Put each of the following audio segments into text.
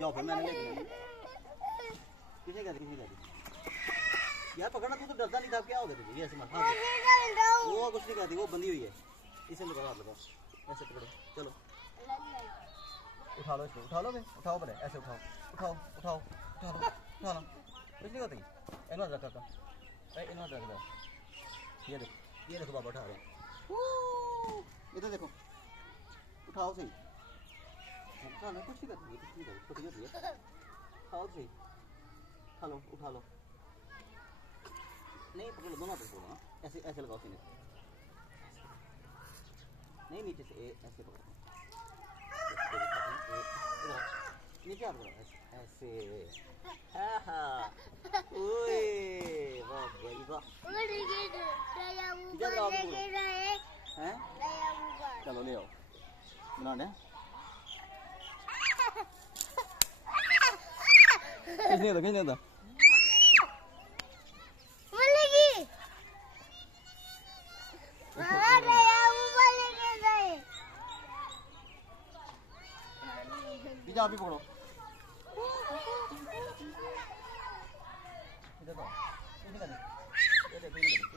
जाओ फिर मैंने लेके किसे कहती यार पकड़ना, तू तो डरता नहीं था, क्या हो गया तुझे? ये ऐसे मत, हाँ वो कुछ नहीं कहती, वो बंधी हुई है, इसे लगाओ, हाथ लगाओ, ऐसे पकड़ो, चलो उठा लो इसको, उठा लो भाई, उठाओ पहले, ऐसे उठाओ उठाओ उठाओ उठा लो उठा लो, कुछ नहीं होती। इन्हों रखा था, इन्हों रख दो, ये देखो बाबा उठा रहे हैं, इधर देखो, उठाओ सही, उठा लो, कुछ नहीं करती, कुछ नहीं करती, छोटी होती है, उठाओ सही, उठा लो, नहीं पकड़ लो, दोनों हाथ पकड़ो, ऐसे ऐसे लगाओ सीने, नहीं नीचे से ऐसे पकड़ो, नीचे हाथ पकड़ो, ऐसे, ओए वाह भाई वाह, हैं? चलो ले आओ, बनाने किसने था पीछे आप ही पकड़ो, इधर तो ये देखो, ये देखो,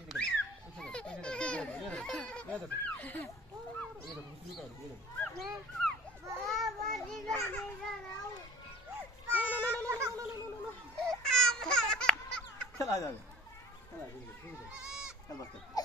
ये देखो, चला जा, चल बस।